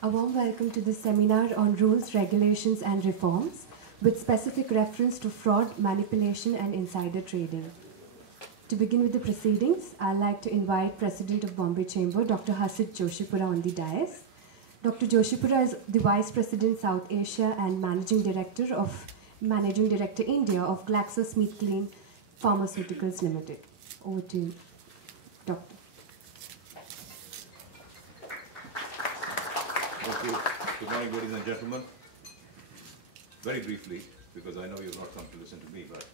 A warm welcome to this seminar on rules, regulations and reforms with specific reference to fraud, manipulation and insider trading. To begin with the proceedings, I'd like to invite President of Bombay Chamber, Dr. Hasit Joshipura on the dais. Dr. Joshipura is the Vice President South Asia and Managing Director India of GlaxoSmithKline Pharmaceuticals Limited. Over to you, Doctor. Thank you. Good morning, ladies and gentlemen. Very briefly, because I know you've not come to listen to me, but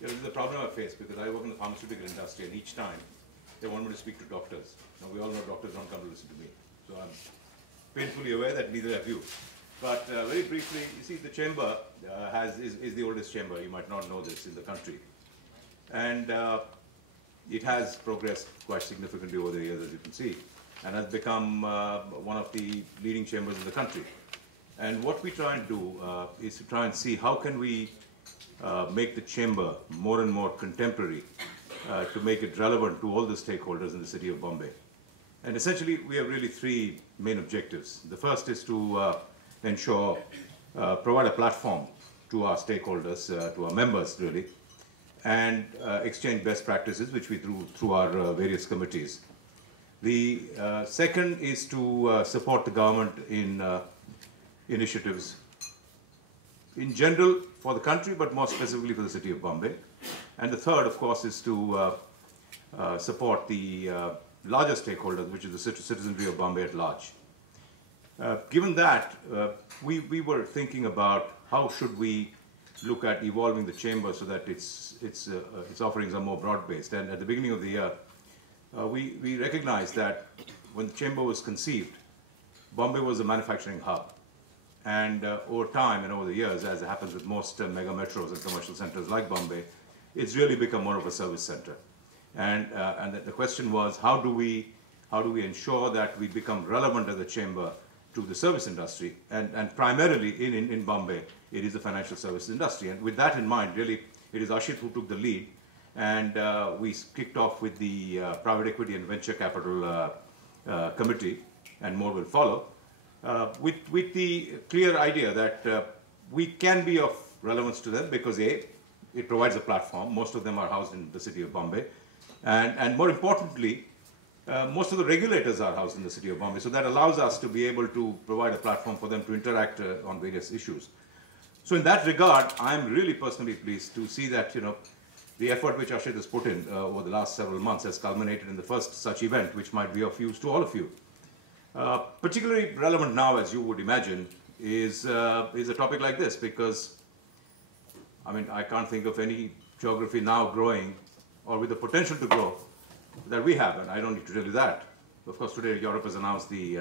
this is a problem I face because I work in the pharmaceutical industry, and each time they want me to speak to doctors. Now, we all know doctors don't come to listen to me, so I'm painfully aware that neither have you. But very briefly, you see, the chamber is the oldest chamber. You might not know this in the country, and it has progressed quite significantly over the years, as you can see, and has become one of the leading chambers in the country. And what we try and do is to try and see how can we make the chamber more and more contemporary to make it relevant to all the stakeholders in the city of Bombay. And essentially, we have really three main objectives. The first is to ensure, provide a platform to our stakeholders, to our members really, and exchange best practices, which we do through our various committees. The second is to support the government in initiatives in general for the country, but more specifically for the city of Bombay. And the third, of course, is to support the larger stakeholders, which is the citizenry of Bombay at large. Given that, we were thinking about how should we look at evolving the chamber so that its offerings are more broad-based. And at the beginning of the year, we recognized that when the chamber was conceived, Bombay was a manufacturing hub. And over time and over the years, as it happens with most mega metros and commercial centers like Bombay, it's really become more of a service center. And the question was, how do we ensure that we become relevant as a chamber to the service industry? And primarily in Bombay, it is the financial services industry. And with that in mind, really, it is Ashit who took the lead. And we kicked off with the Private Equity and Venture Capital Committee, and more will follow, with the clear idea that we can be of relevance to them because A, it provides a platform. Most of them are housed in the city of Bombay. And more importantly, most of the regulators are housed in the city of Bombay. So that allows us to be able to provide a platform for them to interact on various issues. So in that regard, I'm really personally pleased to see that, the effort which Ashit has put in over the last several months has culminated in the first such event, which might be of use to all of you. Particularly relevant now, as you would imagine, is a topic like this, because, I can't think of any geography now growing or with the potential to grow that we have, and I don't need to tell you that. Of course, today Europe has announced the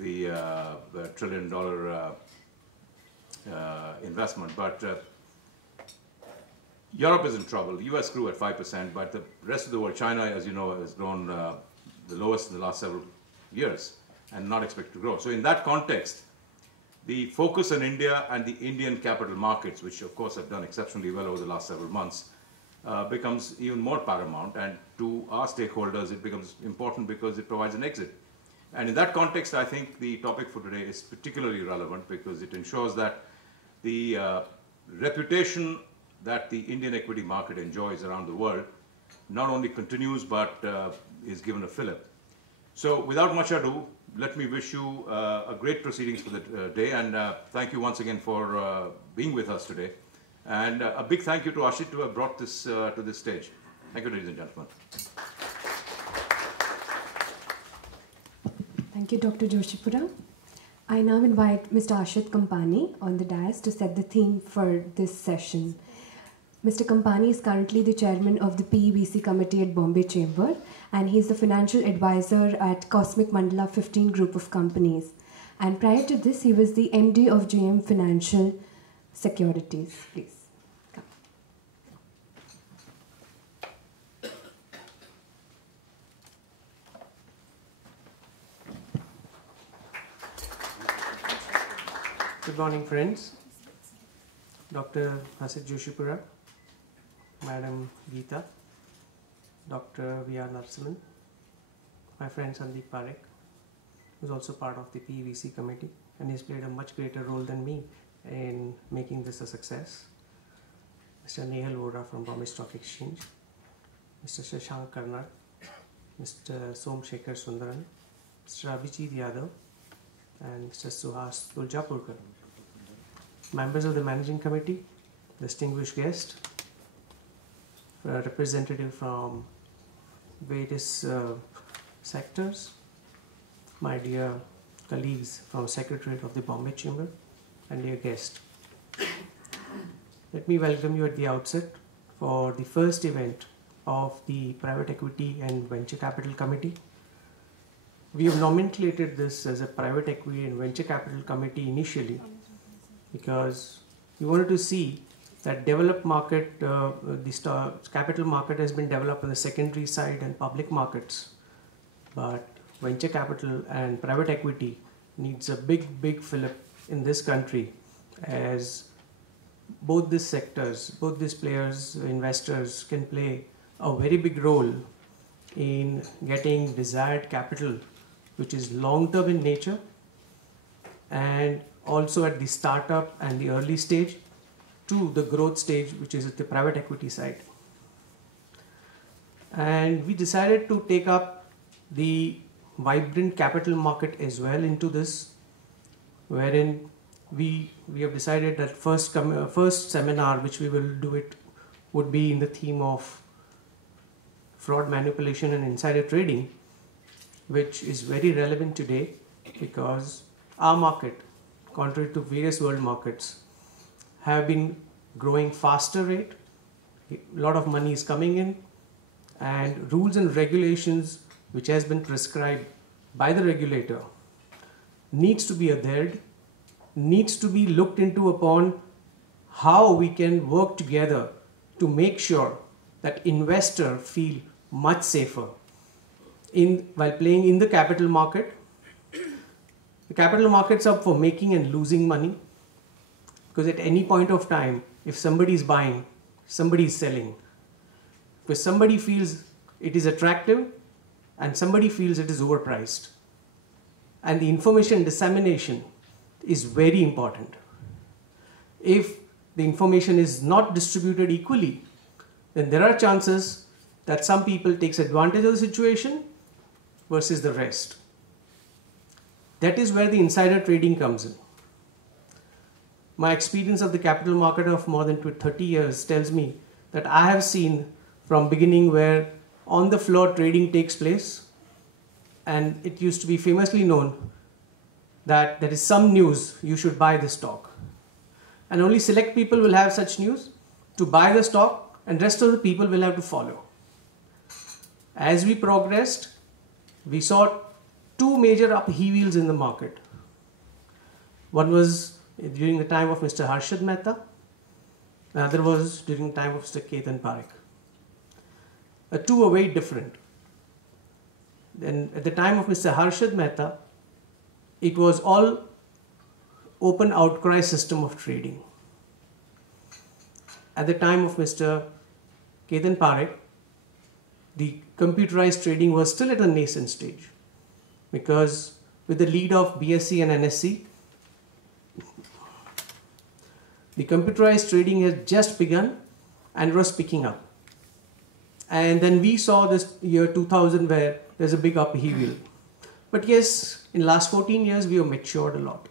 $1 trillion investment, but Europe is in trouble. The US grew at 5%, but the rest of the world, China, as you know, has grown the lowest in the last several years and not expected to grow. So in that context, the focus on India and the Indian capital markets, which of course have done exceptionally well over the last several months, becomes even more paramount. And to our stakeholders, it becomes important because it provides an exit. And in that context, I think the topic for today is particularly relevant because it ensures that the reputation that the Indian equity market enjoys around the world not only continues but is given a fillip. So without much ado, let me wish you a great proceedings for the day, and thank you once again for being with us today. And a big thank you to Ashit to have brought this to this stage. Thank you, ladies and gentlemen. Thank you, Dr. Joshipura. I now invite Mr. Ashit Kampani on the dais to set the theme for this session. Mr. Kampani is currently the chairman of the PEVC committee at Bombay Chamber, and he is the financial advisor at Cosmic Mandala 15 group of companies. And prior to this, he was the MD of GM Financial Securities. Please. Come. Good morning, friends. Dr. Ashit Joshipura, Madam Geeta, Dr. V.R. Narasimhan, my friend Sandeep Parekh, who is also part of the PEVC committee, and he's played a much greater role than me in making this a success. Mr. Nehal Vora from Bombay Stock Exchange, Mr. Shashank Karnar, Mr. Som Shekhar Sundaran, Mr. Abhijit Yadav, and Mr. Suhas Tuljapurkar. Members of the managing committee, distinguished guest, representative from various sectors, my dear colleagues from Secretariat of the Bombay Chamber, and dear guest. Let me welcome you at the outset for the first event of the Private Equity and Venture Capital Committee. We have nomenclated this as a Private Equity and Venture Capital Committee initially because we wanted to see that developed market, the capital market has been developed on the secondary side and public markets, but venture capital and private equity needs a big fillip in this country, as both these sectors, both these players, investors can play a very big role in getting desired capital, which is long-term in nature, and also at the startup and the early stage to the growth stage, which is at the private equity side. And we decided to take up the vibrant capital market as well into this, wherein we have decided that first seminar which we will do it would be in the theme of fraud, manipulation and insider trading, which is very relevant today because our market, contrary to various world markets, have been growing faster rate. A lot of money is coming in, and rules and regulations which has been prescribed by the regulator needs to be adhered, needs to be looked into upon how we can work together to make sure that investors feel much safer while playing in the capital market. The capital markets are for making and losing money, because at any point of time, if somebody is buying, somebody is selling. Because somebody feels it is attractive and somebody feels it is overpriced. And the information dissemination is very important. If the information is not distributed equally, then there are chances that some people takes advantage of the situation versus the rest. That is where the insider trading comes in. My experience of the capital market of more than 30 years tells me that I have seen from beginning where on the floor trading takes place, and it used to be famously known that there is some news, you should buy the stock. And only select people will have such news to buy the stock, and rest of the people will have to follow. As we progressed, we saw two major upheavals in the market. One was during the time of Mr. Harshad Mehta, the other was during the time of Mr. Ketan Parekh. The two were very different. Then at the time of Mr. Harshad Mehta, it was all open outcry system of trading. At the time of Mr. Ketan Parekh, the computerized trading was still at a nascent stage, because with the lead of BSE and NSE, the computerized trading had just begun and was picking up. And then we saw this year 2000 where there's a big upheaval. But yes, in the last 14 years, we have matured a lot.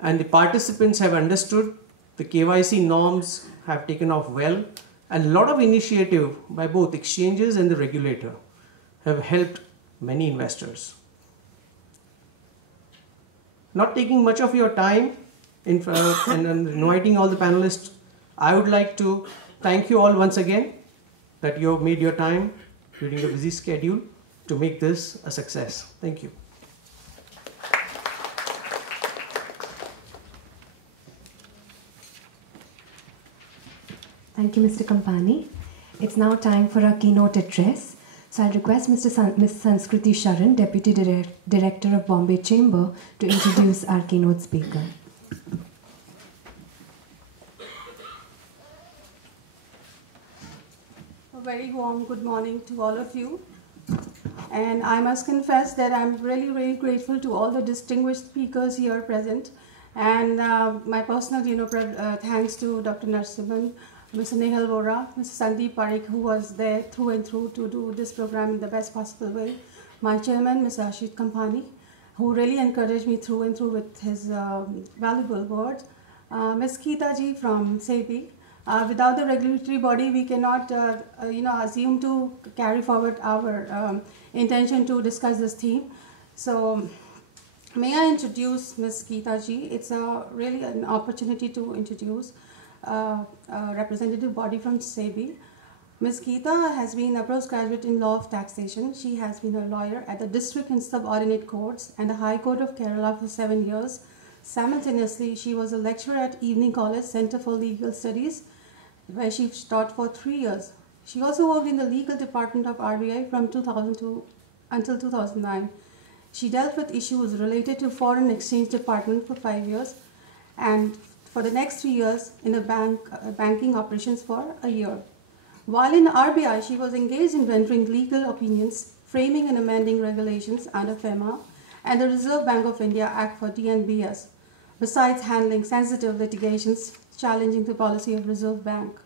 And the participants have understood, the KYC norms have taken off well, and a lot of initiative by both exchanges and the regulator have helped many investors. not taking much of your time and inviting all the panelists, I would like to thank you all once again that you have made your time during a busy schedule to make this a success. Thank you. Thank you, Mr. Kampani. It's now time for our keynote address. So I'll request Ms. Sanskriti Sharan, Deputy Director of Bombay Chamber, to introduce our keynote speaker. A very warm good morning to all of you. And I must confess that I'm really, really grateful to all the distinguished speakers here present. And my personal, thanks to Dr. Narasimhan, Mr. Nehal Vora, Mr. Sandeep Parikh, who was there through and through to do this program in the best possible way. My chairman, Mr. Ashit Kampani, who really encouraged me through and through with his valuable words. Ms. Geeta ji from SEBI. Without the regulatory body, we cannot, assume to carry forward our intention to discuss this theme. So, may I introduce Ms. Geeta ji? It's really an opportunity to introduce a representative body from SEBI. Ms. Geeta has been a postgraduate in law of taxation. She has been a lawyer at the district and subordinate courts and the High Court of Kerala for 7 years. Simultaneously, she was a lecturer at Evening College Center for Legal Studies, where she taught for 3 years. She also worked in the legal department of RBI from 2002 until 2009. She dealt with issues related to foreign exchange department for 5 years, and for the next 3 years in a banking operations for a year. While in RBI, she was engaged in rendering legal opinions, framing and amending regulations under FEMA and the Reserve Bank of India Act for DNBS, besides handling sensitive litigations challenging the policy of Reserve Bank.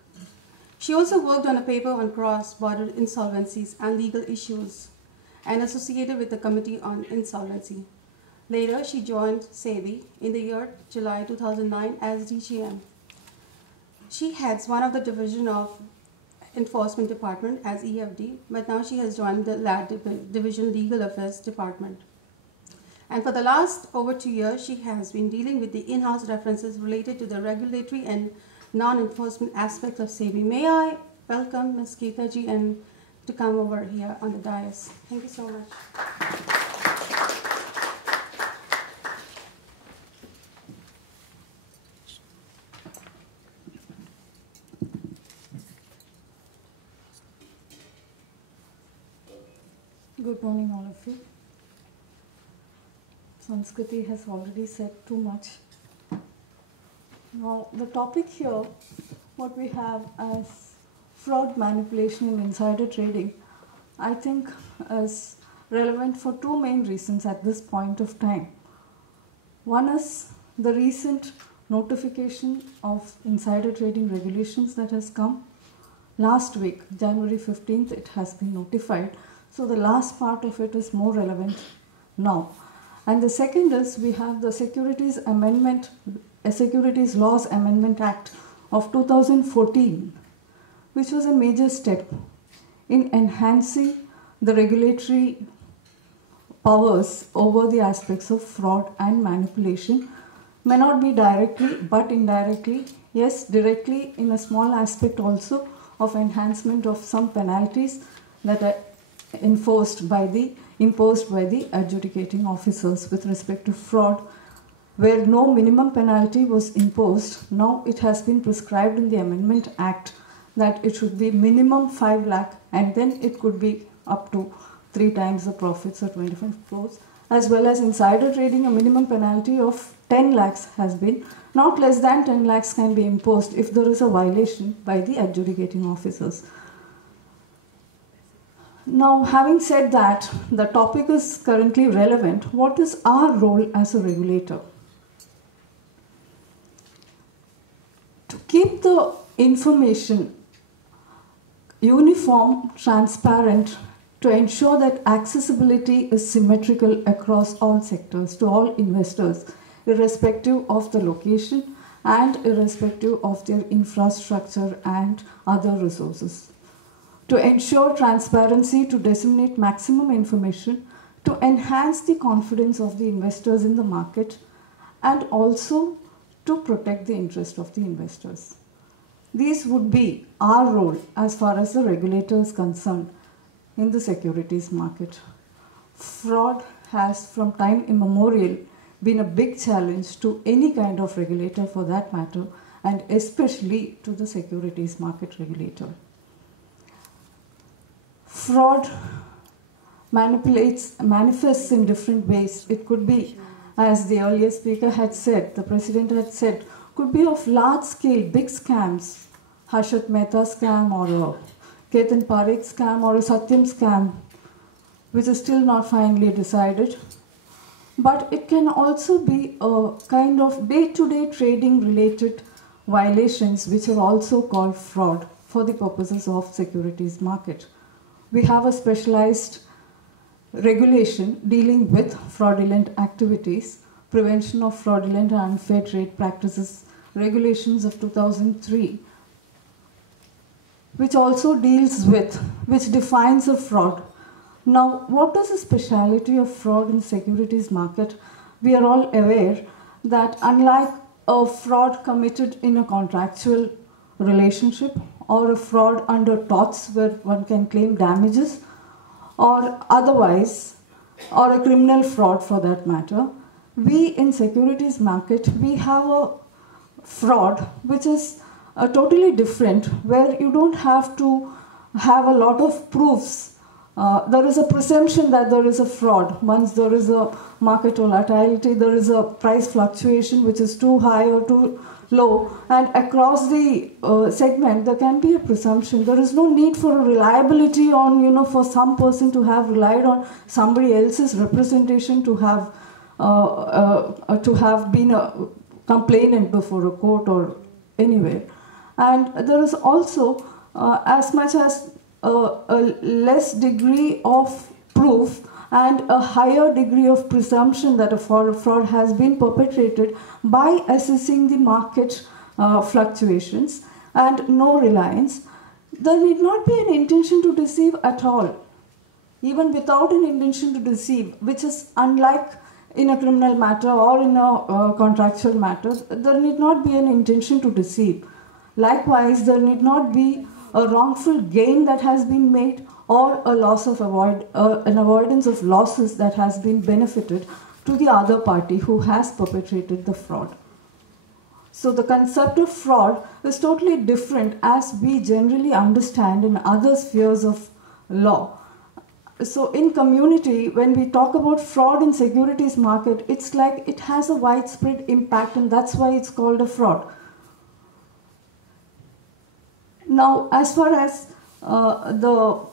She also worked on a paper on cross-border insolvencies and legal issues and associated with the Committee on Insolvency. Later, she joined SEBI in the year July 2009 as DGM. She heads one of the division of Enforcement Department as EFD, but now she has joined the LAD Division Legal Affairs Department. And for the last over 2 years, she has been dealing with the in-house references related to the regulatory and non-enforcement aspects of SEBI. May I welcome Ms. Geeta ji and to come over here on the dais. Thank you so much. Good morning, all of you. Sanskriti has already said too much. Now, the topic here, what we have as fraud, manipulation, and insider trading, I think is relevant for two main reasons at this point of time. One is the recent notification of insider trading regulations that has come. Last week, January 15th, it has been notified. So the last part of it is more relevant now. And the second is we have the Securities Laws Amendment Act of 2014, which was a major step in enhancing the regulatory powers over the aspects of fraud and manipulation. May not be directly, but indirectly. Yes, directly in a small aspect also of enhancement of some penalties that are imposed by the adjudicating officers with respect to fraud, where no minimum penalty was imposed. Now it has been prescribed in the Amendment Act that it should be minimum 5 lakh and then it could be up to 3 times the profits or 25 crores. As well as insider trading, a minimum penalty of 10 lakhs has been. Not less than 10 lakhs can be imposed if there is a violation by the adjudicating officers. Now, having said that, the topic is currently relevant. What is our role as a regulator? To keep the information uniform, transparent, to ensure that accessibility is symmetrical across all sectors to all investors, irrespective of the location and irrespective of their infrastructure and other resources. To ensure transparency, to disseminate maximum information, to enhance the confidence of the investors in the market, and also to protect the interest of the investors. These would be our role as far as the regulator is concerned in the securities market. Fraud has from time immemorial been a big challenge to any kind of regulator for that matter, and especially to the securities market regulator. Fraud manifests in different ways. It could be, as the earlier speaker had said, the president had said, could be of large scale, big scams, Harshad Mehta scam or a Ketan Parekh scam or a Satyam scam, which is still not finally decided. But it can also be a kind of day-to-day trading related violations which are also called fraud for the purposes of securities market. We have a specialized regulation dealing with fraudulent activities, Prevention of Fraudulent and Unfair Trade Practices Regulations of 2003, which also deals with, which defines a fraud. Now, what is the speciality of fraud in the securities market? We are all aware that unlike a fraud committed in a contractual relationship or a fraud under torts where one can claim damages or otherwise, or a criminal fraud for that matter, we in securities market, we have a fraud which is totally different, where you don't have to have a lot of proofs. There is a presumption that there is a fraud. Once there is a market volatility, there is a price fluctuation which is too high or too low, and across the segment there can be a presumption. There is no need for a reliability on, for some person to have relied on somebody else's representation to have been a complainant before a court or anywhere. And there is also as much as a less degree of proof and a higher degree of presumption that a fraud has been perpetrated by assessing the market fluctuations and no reliance. There need not be an intention to deceive at all, even without an intention to deceive, which is unlike in a criminal matter or in a contractual matter. There need not be an intention to deceive. Likewise, there need not be a wrongful gain that has been made or a loss of an avoidance of losses that has been benefited to the other party who has perpetrated the fraud. So the concept of fraud is totally different as we generally understand in other spheres of law. So in community, when we talk about fraud in securities market, it's like it has a widespread impact, and that's why it's called a fraud. Now, as far as the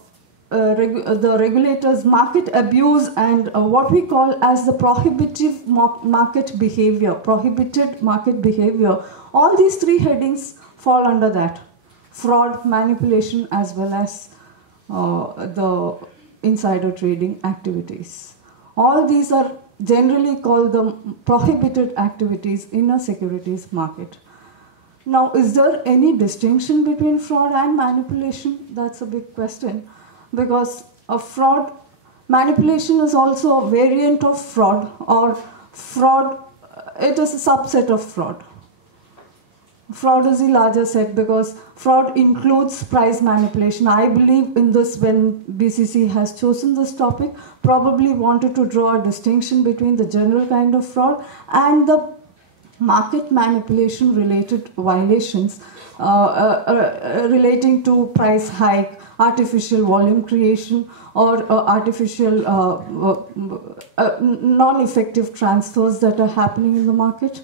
regulators' market abuse and what we call as the prohibitive market behavior, prohibited market behavior, all these three headings fall under that: fraud, manipulation, as well as the insider trading activities. All these are generally called the prohibited activities in a securities market. Now, is there any distinction between fraud and manipulation? That's a big question, because a fraud, manipulation is also a variant of fraud, or fraud, it is a subset of fraud. Fraud is the larger set because fraud includes price manipulation. I believe in this when BCC has chosen this topic, probably wanted to draw a distinction between the general kind of fraud and the market manipulation related violations relating to price hike, artificial volume creation, or artificial non-effective transfers that are happening in the market,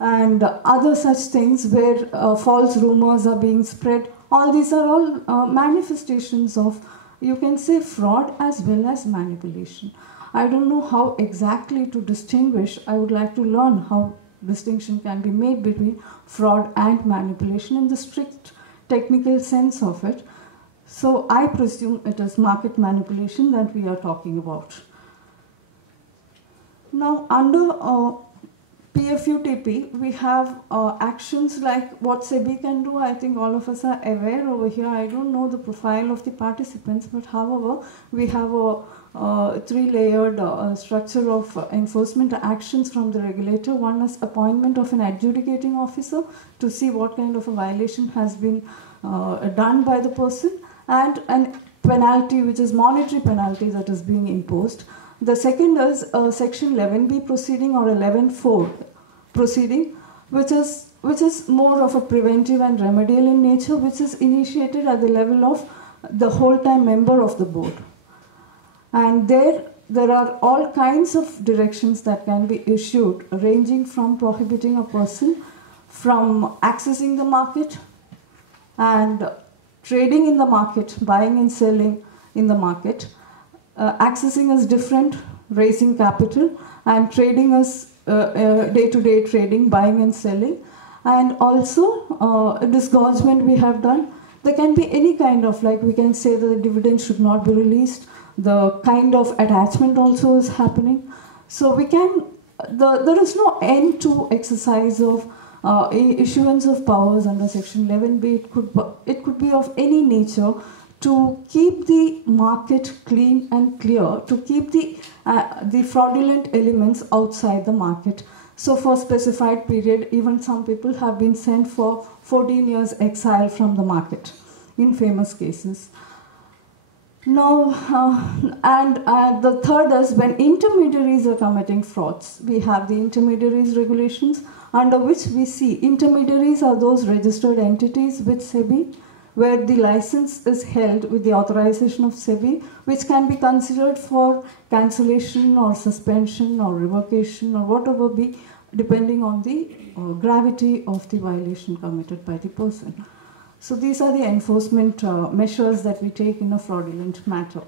and other such things where false rumors are being spread. All these are all manifestations of, you can say, fraud as well as manipulation. I don't know how exactly to distinguish. I would like to learn how distinction can be made between fraud and manipulation in the strict technical sense of it. So I presume it is market manipulation that we are talking about. Now, under PFUTP, we have actions like what SEBI can do. I think all of us are aware over here. I don't know the profile of the participants, but however, we have a three-layered structure of enforcement actions from the regulator. One is appointment of an adjudicating officer to see what kind of a violation has been done by the person, and an penalty, which is monetary penalty, that is being imposed. The second is Section 11B proceeding or 11.4 proceeding, which is more of a preventive and remedial in nature, which is initiated at the level of the whole-time member of the board. And there are all kinds of directions that can be issued, ranging from prohibiting a person from accessing the market and trading in the market, buying and selling in the market. Accessing is different, raising capital, and trading is day-to-day trading, buying and selling. And also disgorgement we have done. There can be any kind of, like we can say that the dividend should not be released. The kind of attachment also is happening. So we can, there is no end to exercise of issuance of powers under Section 11B. It could be of any nature, to keep the market clean and clear, to keep the fraudulent elements outside the market. So for specified period, even some people have been sent for 14 years exile from the market in famous cases. Now, the third is when intermediaries are committing frauds. We have the intermediaries regulations, under which we see intermediaries are those registered entities with SEBI, where the license is held with the authorization of SEBI, which can be considered for cancellation or suspension or revocation or whatever be, depending on the gravity of the violation committed by the person. So these are the enforcement measures that we take in a fraudulent matter.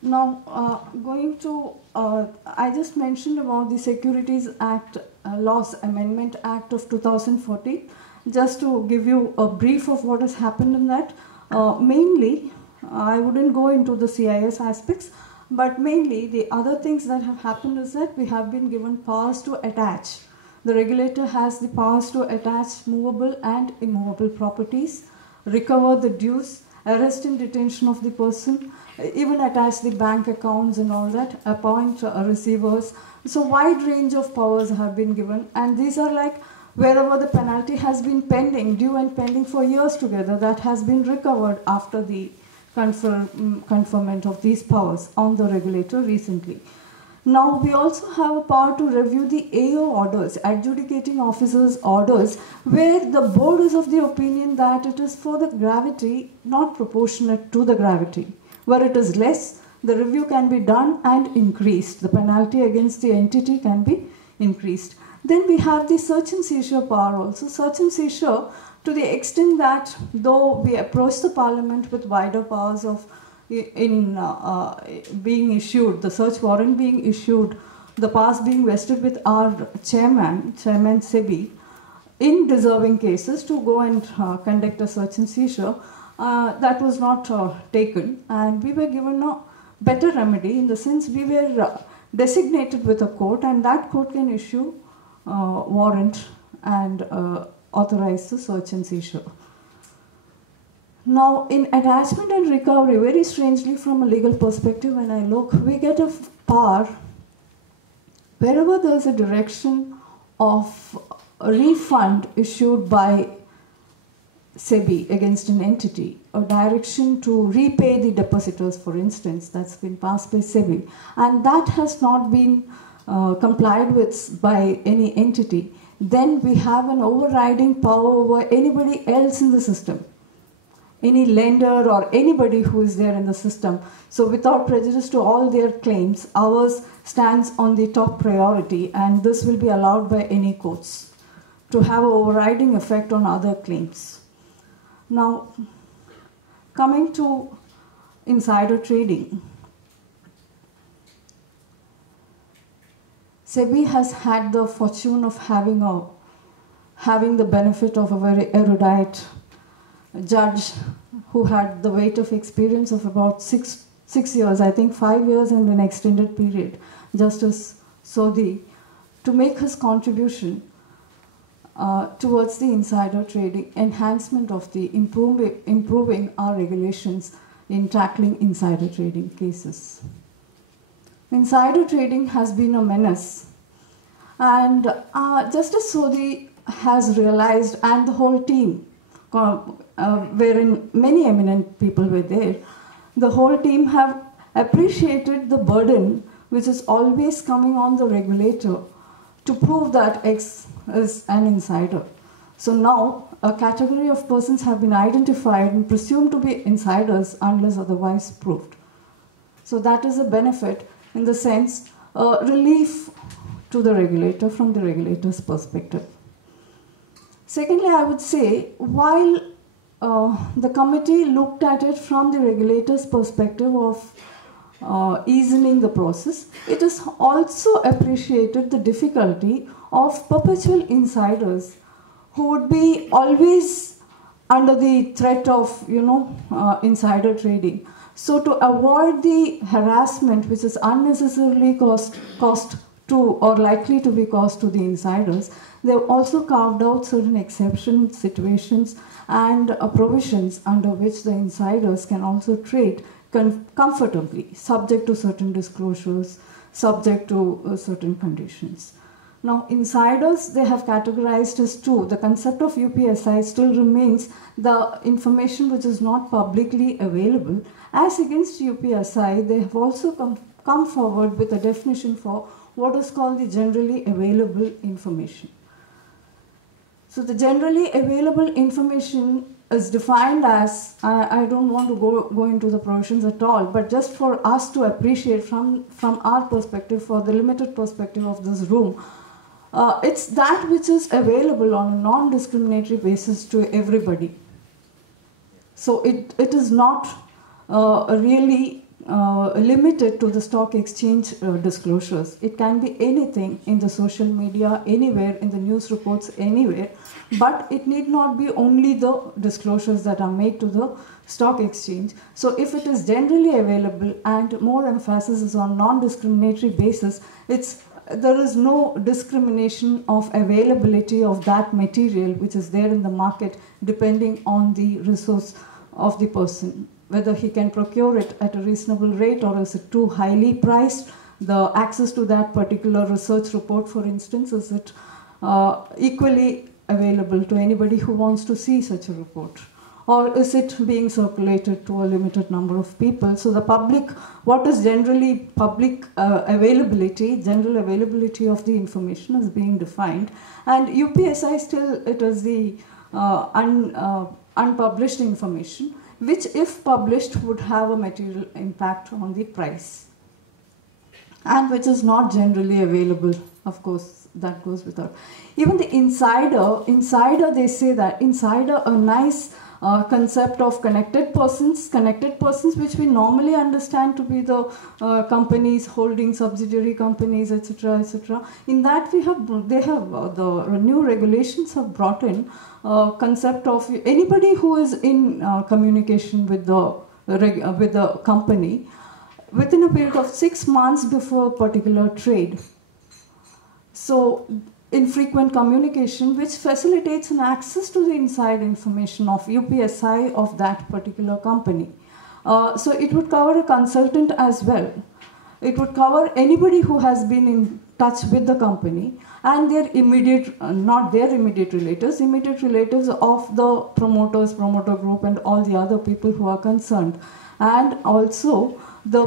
Now, going to, I just mentioned about the Securities Act, Laws Amendment Act of 2014. Just to give you a brief of what has happened in that, mainly, I wouldn't go into the CIS aspects, but mainly the other things that have happened is that we have been given powers to attach. The regulator has the powers to attach movable and immovable properties, recover the dues, arrest and detention of the person, even attach the bank accounts and all that, appoint receivers. So wide range of powers have been given, and these are like wherever the penalty has been pending, due and pending for years together, that has been recovered after the conferment of these powers on the regulator recently. Now, we also have a power to review the AO orders, adjudicating officers' orders, where the board is of the opinion that it is for the gravity not proportionate to the gravity. Where it is less, the review can be done and increased. The penalty against the entity can be increased. Then we have the search and seizure power also. Search and seizure, to the extent that though we approach the parliament with wider powers of being issued, the search warrant being issued, the powers being vested with our chairman SEBI, in deserving cases to go and conduct a search and seizure, that was not taken, and we were given a better remedy in the sense we were designated with a court, and that court can issue warrant and authorize the search and seizure. Now, in attachment and recovery, very strangely from a legal perspective, when I look, we get a power wherever there is a direction of a refund issued by SEBI against an entity, a direction to repay the depositors, for instance, that's been passed by SEBI, and that has not been complied with by any entity, then we have an overriding power over anybody else in the system, any lender or anybody who is there in the system. So without prejudice to all their claims, ours stands on the top priority, and this will be allowed by any courts to have an overriding effect on other claims. Now, coming to insider trading, SEBI has had the fortune of having the benefit of a very erudite judge who had the weight of experience of about six years, I think 5 years and an extended period, Justice to make his contribution towards the insider trading, enhancement of the improving our regulations in tackling insider trading cases. Insider trading has been a menace, and Justice Sodhi has realized, and the whole team, wherein many eminent people were there, the whole team have appreciated the burden which is always coming on the regulator to prove that X is an insider. So now a category of persons have been identified and presumed to be insiders unless otherwise proved. So that is a benefit, in the sense, relief to the regulator from the regulator's perspective. Secondly, I would say, while the committee looked at it from the regulator's perspective of easing the process, it has also appreciated the difficulty of perpetual insiders who would be always under the threat of, insider trading. So to avoid the harassment which is unnecessarily cost to or likely to be caused to the insiders, they've also carved out certain exception situations and provisions under which the insiders can also trade comfortably, subject to certain disclosures, subject to certain conditions. Now, insiders, they have categorized as two. The concept of UPSI still remains the information which is not publicly available. As against UPSI, they have also come forward with a definition for what is called the generally available information. So the generally available information is defined as, I don't want to go into the provisions at all, but just for us to appreciate from our perspective, for the limited perspective of this room, it's that which is available on a non-discriminatory basis to everybody. So it is not really limited to the stock exchange disclosures. It can be anything in the social media, anywhere, in the news reports, anywhere, but it need not be only the disclosures that are made to the stock exchange. So if it is generally available and more emphasis is on non-discriminatory basis, there is no discrimination of availability of that material which is there in the market depending on the resource of the person, whether he can procure it at a reasonable rate or is it too highly priced, the access to that particular research report, for instance, is it equally available to anybody who wants to see such a report, or is it being circulated to a limited number of people? So the public, what is generally public availability, general availability of the information is being defined, and UPSI still, it is the unpublished information, which if published would have a material impact on the price, and which is not generally available. Of course, that goes without. Even the insider, they say that insider, a nice concept of connected persons which we normally understand to be the companies holding subsidiary companies, etc., etc. In that the new regulations have brought in concept of anybody who is in communication with the company within a period of 6 months before a particular trade. So infrequent communication which facilitates an access to the inside information of UPSI of that particular company. So it would cover a consultant as well. It would cover anybody who has been in touch with the company and their immediate, not their immediate relatives of the promoters, promoter group, and all the other people who are concerned. And also the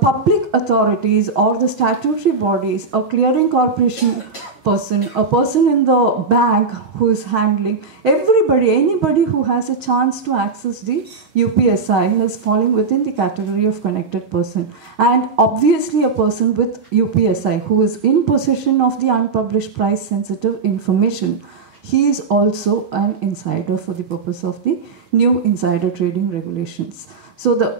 public authorities or the statutory bodies, a clearing corporation person, a person in the bank who is handling, anybody who has a chance to access the UPSI is falling within the category of connected person. And obviously a person with UPSI who is in possession of the unpublished price sensitive information, he is also an insider for the purpose of the new insider trading regulations. So the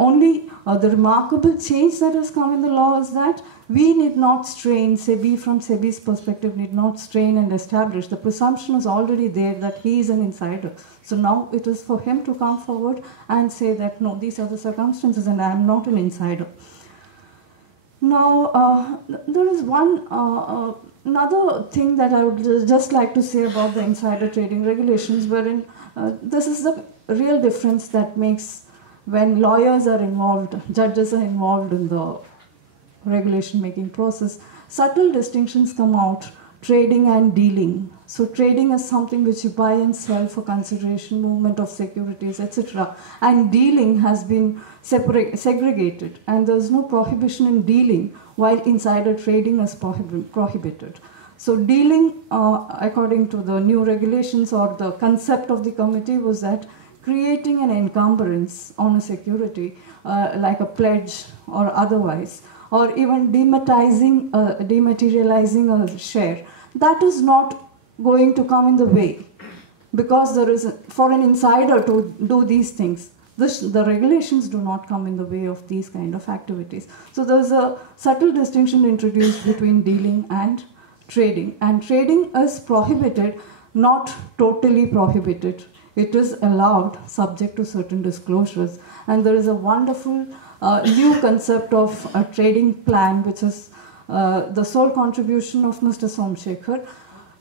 remarkable change that has come in the law is that we need not strain, SEBI from SEBI's perspective need not strain and establish. The presumption is already there that he is an insider. So now it is for him to come forward and say that no, these are the circumstances and I am not an insider. Now, there is another thing that I would just like to say about the insider trading regulations, wherein this is the real difference that makes when lawyers are involved, judges are involved in the regulation making process. Subtle distinctions come out: trading and dealing. So trading is something which you buy and sell for consideration, movement of securities, etc. And dealing has been segregated, and there is no prohibition in dealing, while insider trading is prohibited. So dealing, according to the new regulations or the concept of the committee, was that creating an encumbrance on a security, like a pledge or otherwise, or even dematerializing a share, that is not going to come in the way, because there is for an insider to do these things, the regulations do not come in the way of these kind of activities. So there is a subtle distinction introduced between dealing and trading, and trading is prohibited, not totally prohibited. It is allowed subject to certain disclosures, and there is a wonderful new concept of a trading plan, which is the sole contribution of Mr. Somshekhar,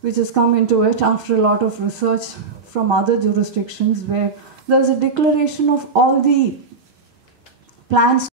which has come into it after a lot of research from other jurisdictions, where there is a declaration of all the plans